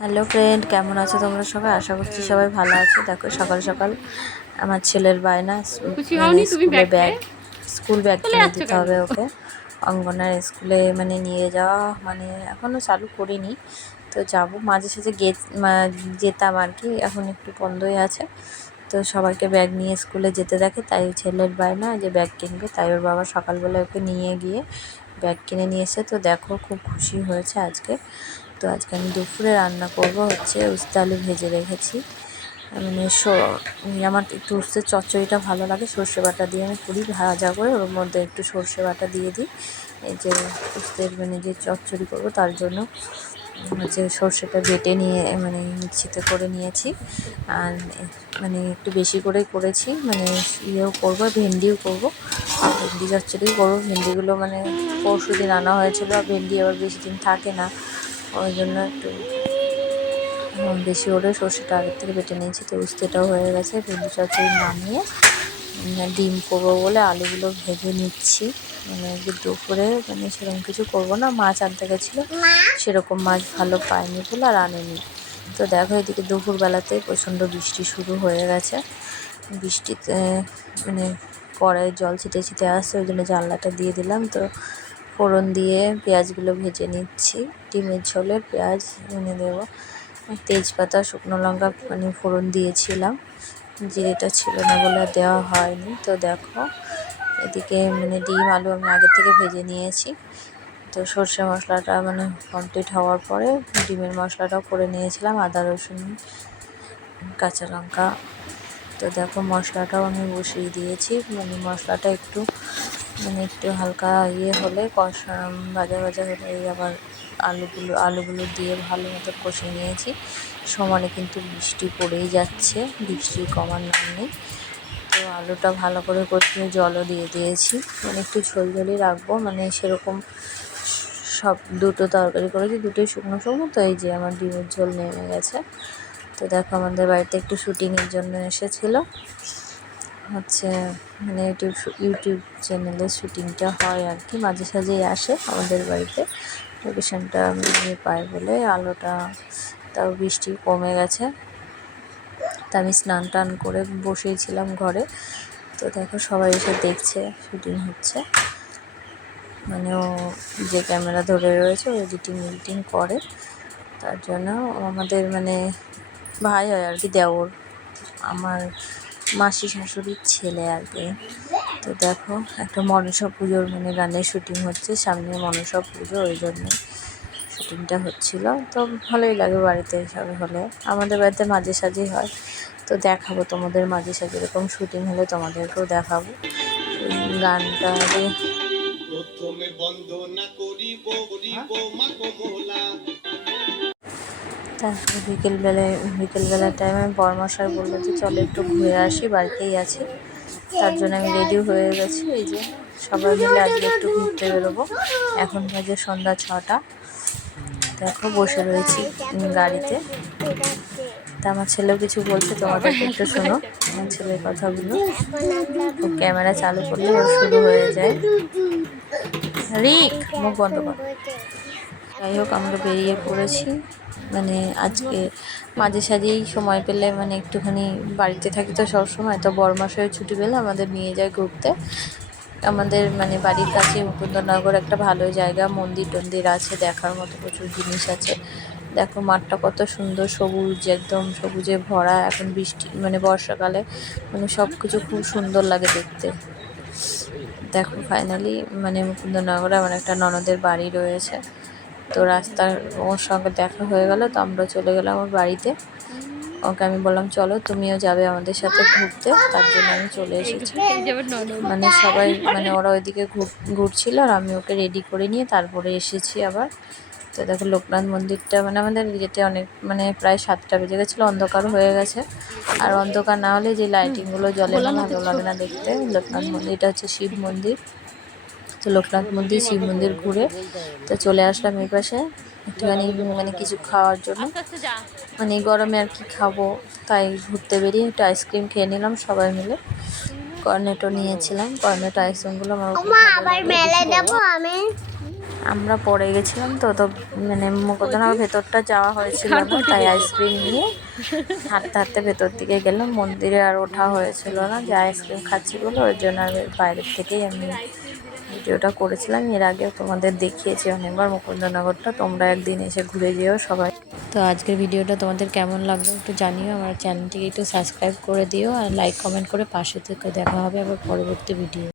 Hello friend কেমন আছো তোমরা সবাই? আশা করছি সবাই ভালো আছো। দেখো সকাল সকাল আমার ছেলের বায়না মানে স্কুলে ব্যাগ স্কুল ব্যাগ কিনে দিতে হবে ওকে। অঙ্গনার স্কুলে মানে নিয়ে যাওয়া মানে এখনও চালু করিনি। তো যাব মাঝে সাঝে গে যেতাম আর কি এখন একটু বন্ধই আছে। তো সবাইকে ব্যাগ নিয়ে স্কুলে যেতে দেখে তাই ছেলের বায়না যে ব্যাগ কিনবে তাই ওর বাবা সকালবেলা ওকে নিয়ে গিয়ে ব্যাগ কিনে নিয়ে এসে তো দেখো খুব খুশি হয়েছে আজকে। তো আজকে আমি দুপুরে রান্না করব হচ্ছে উস্তে আলু ভেজে রেখেছি। মানে আমার একটু উস্তের চচ্চড়িটা ভালো লাগে, সর্ষে বাটা দিয়ে আমি করি ভাজা করে ওর মধ্যে একটু সর্ষে বাটা দিয়ে দিই। যে উস্তের মানে যে চচ্চড়ি করব তার জন্য হচ্ছে সর্ষেটা বেটে নিয়ে মানে মিক্সিতে করে নিয়েছি। আর মানে একটু বেশি করেই করেছি মানে ইয়েও করব, ভেন্ডিও করব। ভেন্ডি চচ্চড়িও করব, ভেন্ডিগুলো মানে পরশু দিন আনা হয়েছিল আর ভেন্ডি আবার বেশি দিন থাকে না। ওই জন্য একটু বেশি করে সর্ষেটা আগের থেকে বেটে নিয়েছি, তো উস্তেটাও হয়ে গেছে। ভেন্ডি চচ্চড়ি নামিয়ে ডিম করব বলে আলুগুলো ভেজে নিচ্ছি। মানে দুপুরে মানে সেরকম কিছু করব না, মাছ আনতে গেছিল। সেরকম মাছ ভালো পাইনি বলে আর আনেনি। তো দেখো এদিকে দুপুরবেলাতে প্রচণ্ড বৃষ্টি শুরু হয়ে গেছে। বৃষ্টিতে মানে কড়াইয়ে জল ছিটে ছিটে আসছে, ওই জন্য জানলাটা দিয়ে দিলাম। তো ফোড়ন দিয়ে পেঁয়াজগুলো ভেজে নিচ্ছি। ডিমের ঝোলে পেঁয়াজ এনে দেবো তেজপাতা, শুকনো লঙ্কা মানে ফোড়ন দিয়েছিলাম। জিরেটা ছিল না বলে দেওয়া হয়নি। তো দেখো, এদিকে মানে ডিম, আলু আমি আগে থেকে ভেজে নিয়েছি। তো সর্ষে মশলাটা মানে কমপ্লিট হওয়ার পরে ডিমের মশলাটাও করে নিয়েছিলাম। আদা, রসুন, কাঁচা লঙ্কা তো দেখো মশলাটাও আমি বসিয়ে দিয়েছি। মানে মশলাটা একটু মানে একটু হালকা ইয়ে হলে, কষা ভাজা ভাজা হলে আবার আলুগুলো আলুগুলো দিয়ে ভালো মতো কষে নিয়েছি। সমানে কিন্তু বৃষ্টি পড়েই যাচ্ছে বৃষ্টি কমার নাম নেই। তো আলুটা ভালো করে কষিয়ে জলও দিয়ে দিয়েছি। মানে একটু ঝোল ঝোলই রাখব মানে সেরকম সব দুটো তরকারি করেছি, দুটোই শুকনো শুকনো, তো এই যে আমার ডিমের ঝোল নেমে গেছে। তো দেখো আমাদের বাড়িতে একটু শুটিংয়ের জন্য এসেছিল। হচ্ছে মানে ইউটিউব ইউটিউব চ্যানেলে শুটিংটা হয় আর কি, মাঝে সাঝেই আসে আমাদের বাড়িতে। লোকেশানটা আমি পাই বলে আলোটা তাও বৃষ্টি কমে গেছে। তা আমি স্নান টান করে বসেইছিলাম ঘরে। তো দেখো সবাই এসে দেখছে শুটিং হচ্ছে। মানে ও যে ক্যামেরা ধরে রয়েছে ও এডিটিং এডিটিং করে। তার জন্য আমাদের মানে ভাই হয় আর কি, দেওর, আমার মাসি শাশুড়ির ছেলে আর কি। তো দেখো, একটা মনসা পুজোর মানে গানের শুটিং হচ্ছে, সামনে মনসা পুজো, ওই জন্য শুটিংটা হচ্ছিল। তো ভালোই লাগে বাড়িতে এসব হলে, আমাদের বাড়িতে মাঝে সাঝেই হয়। তো দেখাবো তোমাদের মাঝে সাঝে, এরকম শুটিং হলে তোমাদেরকেও দেখাবো। গানটা প্রথমে বন্দনা করিব করিব মা তারপরে বিকেলবেলায়, বিকেলবেলার টাইমে বরমশাই বলল যে, চলো একটু ঘুরে আসি, বাড়িতেই আছি। তার জন্য আমি রেডি হয়ে গেছি। এই যে, সবাই মিলে আজকে একটু ঘুরতে বেরোবো। এখন বাজে সন্ধ্যা ছটা। দেখো, বসে রয়েছি গাড়িতে। তা আমার ছেলেও কিছু বলছে তোমাদের একটু শোনো। আমার ছেলের কথাগুলো ও ক্যামেরা চালু করলে শুরু হয়ে যায়। রিক, মুখ বন্ধ কর। যাই হোক, আমরা বেরিয়ে পড়েছি। মানে আজকে মাঝে সাঝেই সময় পেলে মানে একটুখানি বাড়িতে থাকি তো সব সময় তো বড়মাসের ছুটি পেলে আমাদের নিয়ে যায় ঘুরতে। আমাদের মানে বাড়ির কাছে মুকুন্দনগর একটা ভালো জায়গা, মন্দির টন্দির আছে, দেখার মতো প্রচুর জিনিস আছে। দেখো মাঠটা কত সুন্দর, সবুজ একদম, সবুজে ভরা, এখন বৃষ্টি মানে বর্ষাকালে মানে সব কিছু খুব সুন্দর লাগে দেখতে। দেখো ফাইনালি মানে মুকুন্দনগরে আমার একটা ননদের বাড়ি রয়েছে। তো রাস্তার ওর সঙ্গে দেখা হয়ে গেল, তো আমরা চলে গেলাম ওর বাড়িতে। ওকে আমি বললাম, চলো, তুমিও যাবে আমাদের সাথে ঘুরতে। তার জন্য আমি চলে এসেছি। মানে সবাই মানে ওরা ওইদিকে ঘুর- ঘুরছিল আর আমি ওকে রেডি করে নিয়ে তারপরে এসেছি আবার। তো দেখো, লোকনাথ মন্দিরটা মানে আমাদের যেতে অনেক মানে প্রায় সাতটা বেজে গেছিল, অন্ধকার হয়ে গেছে। আর অন্ধকার না হলে যে লাইটিংগুলো জ্বলে না, ভালো লাগে না দেখতে। লোকনাথ মন্দিরটা হচ্ছে শিব মন্দির। তো লোকনাথ মন্দির শিব মন্দির ঘুরে তো চলে আসলাম এই পাশে। একটুখানি মানে কিছু খাওয়ার জন্য। মানে গরমে আর কি খাব তাই ঘুরতে বেরিয়ে একটু আইসক্রিম খেয়ে নিলাম সবাই মিলে। কর্নেটো নিয়েছিলাম কর্নেটো আইসক্রিমগুলো আমার আমরা পরে গেছিলাম তো তো মানে মুকদ্দনার ভেতরটা যাওয়া হয়েছিল না তাই আইসক্রিম নিয়ে হাঁটতে হাঁটতে ভেতর দিকে গেলাম। মন্দিরে আর ওঠা হয়েছিল না যে আইসক্রিম খাচ্ছি বলে ওই জন্য আর বাইরের থেকেই আমি ভিডিওটা করেছিলাম, এর আগে তোমাদের দেখিয়েছি অনেকবার মুকুন্দনগরটা, তোমরা একদিন এসে ঘুরে যেও সবাই। তো আজকের ভিডিওটা তোমাদের কেমন লাগল একটু জানিও, আমার চ্যানেলটিকে একটু সাবস্ক্রাইব করে দিও আর লাইক, কমেন্ট করে পাশে থেকে দেখা হবে আবার পরবর্তী ভিডিও।